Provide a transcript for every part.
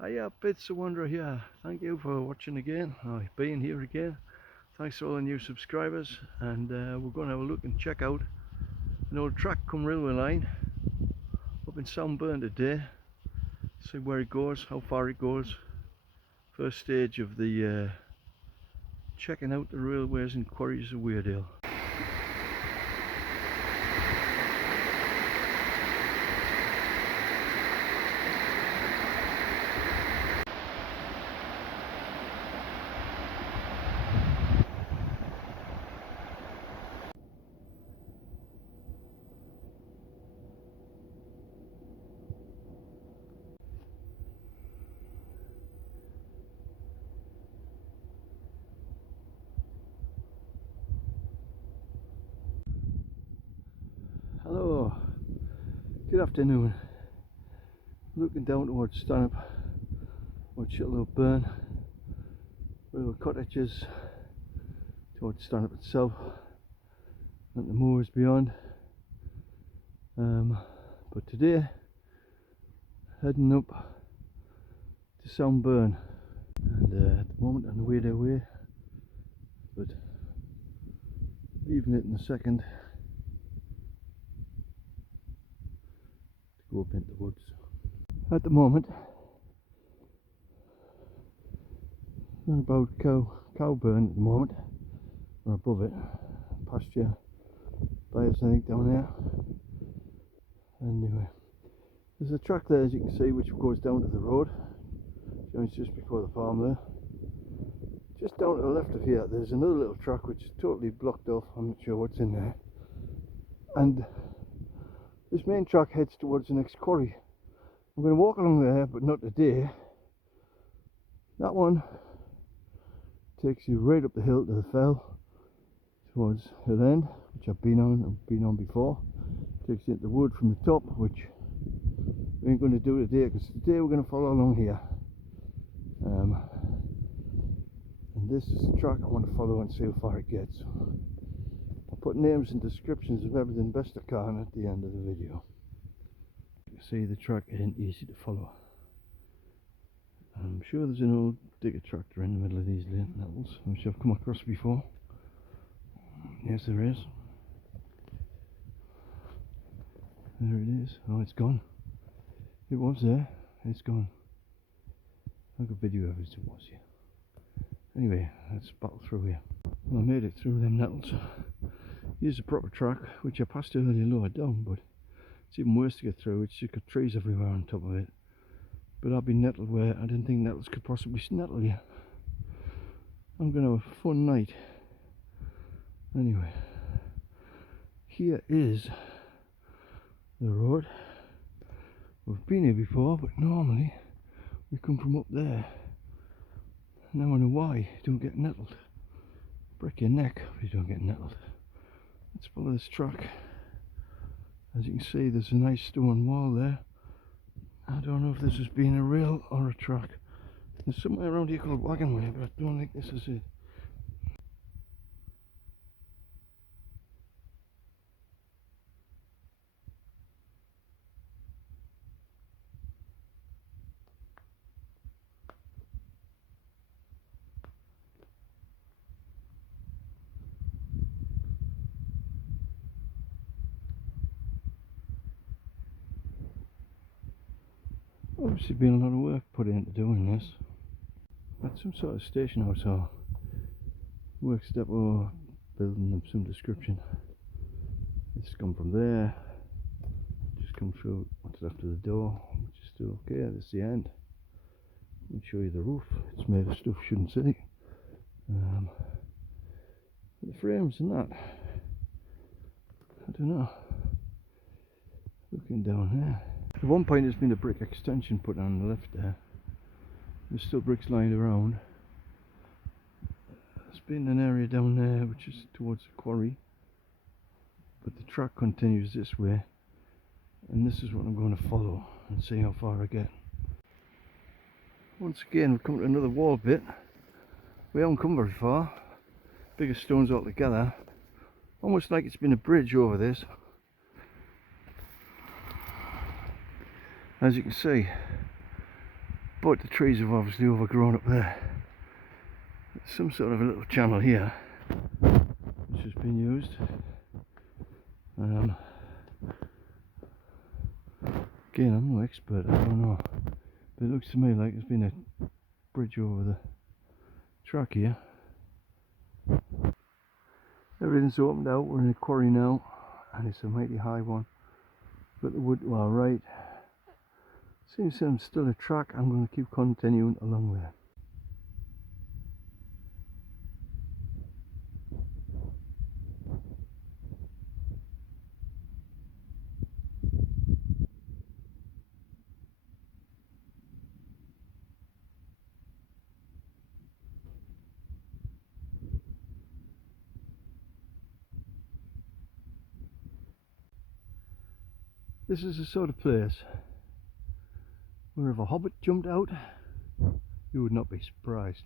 Hiya, Bits of Wonder here. Thank you for watching again, or being here again. Thanks to all the new subscribers, and we're going to have a look and check out an old track come railway line up in Sunburn today. See where it goes, how far it goes. First stage of the checking out the railways and quarries of Weardale. Hello, good afternoon. Looking down towards Stanhope, towards Shitlow Burn, railway cottages, towards Stanhope itself, and the moors beyond. But today, heading up to Sunburn, and at the moment on the way their way, but leaving it in a second to go up into the woods. At the moment, we're about Cowburn at the moment, or above it, pasture buyers I think down there. Anyway, there's a track there as you can see which goes down to the road. Joins just before the farm there. Just down to the left of here there's another little track which is totally blocked off. I'm not sure what's in there. And this main track heads towards the next quarry. I'm going to walk along there, but not today. That one takes you right up the hill to the fell towards Hill End, which I've been on before. Takes you into the wood from the top, which we ain't going to do today, because today we're going to follow along here. And this is the track I want to follow and see how far it gets. I'll put names and descriptions of everything best I can at the end of the video. You can see the track ain't easy to follow. I'm sure there's an old digger tractor in the middle of these levels, which I've come across before. Yes, there is. There it is. Oh, it's gone. It was there. It's gone. I got video evidence it was here. Anyway, let's battle through here. Well, I made it through them nettles. Here's a proper track, which I passed earlier lower down, but it's even worse to get through. It's just got trees everywhere on top of it. But I've been nettled where I didn't think nettles could possibly nettle you. I'm going to have a fun night. Anyway, here is the road. We've been here before, but normally we come from up there. Now I know why you don't get nettled. Break your neck if you don't get nettled. Let's follow this track. As you can see, there's a nice stone wall there. I don't know if this has been a rail or a track. There's somewhere around here called Wagonway, but I don't think this is it. Obviously been a lot of work put into doing this. That's some sort of station house or works depot building of some description. It's come from there, just come through what's left of the door, which is still okay. That's the end. I'll show you the roof. It's made of stuff you shouldn't see. The frames and that, I don't know. Looking down there. At one point there's been a brick extension put on the left there. There's still bricks lying around. There's been an area down there which is towards the quarry, but the track continues this way, and this is what I'm going to follow and see how far I get. Once again we've come to another wall bit. We haven't come very far. Bigger stones altogether. Almost like it's been a bridge over this. As you can see, but the trees have obviously overgrown up there. There's some sort of a little channel here which has been used. Again, I'm no expert, I don't know, but it looks to me like there's been a bridge over the track here. Everything's opened out, we're in a quarry now, and it's a mighty high one. Got the wood to our right. Seems I'm still a track, I'm going to keep continuing along there. This is the sort of place where if a hobbit jumped out, you would not be surprised.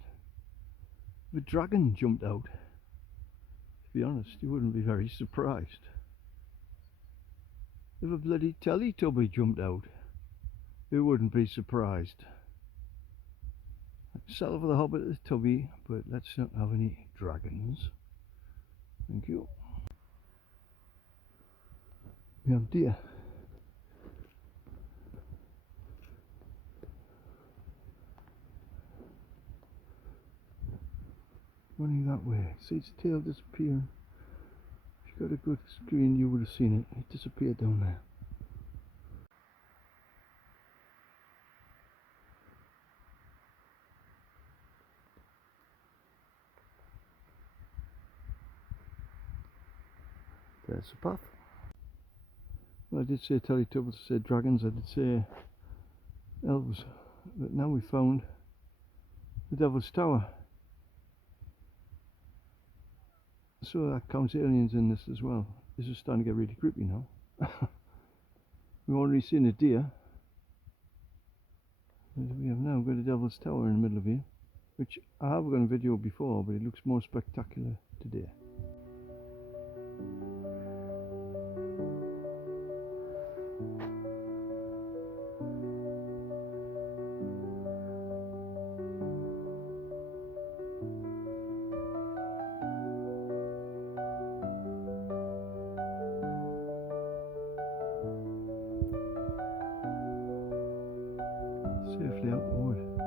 If a dragon jumped out, to be honest, you wouldn't be very surprised. If a bloody Teletubby jumped out, you wouldn't be surprised. I'd sell for the hobbit the tubby, but let's not have any dragons. Thank you. We have deer. Running that way. See its tail disappearing. If you got a good screen, you would have seen it. It disappeared down there. There's the path. Well, I did say Teletubbies, I said dragons, I did say elves, but now we've found the Devil's Tower. So that counts aliens in this as well. This is starting to get really creepy now. We've already seen a deer. We have now got a Devil's Tower in the middle of here, which I have got a video before, but it looks more spectacular today. Safely out the wood.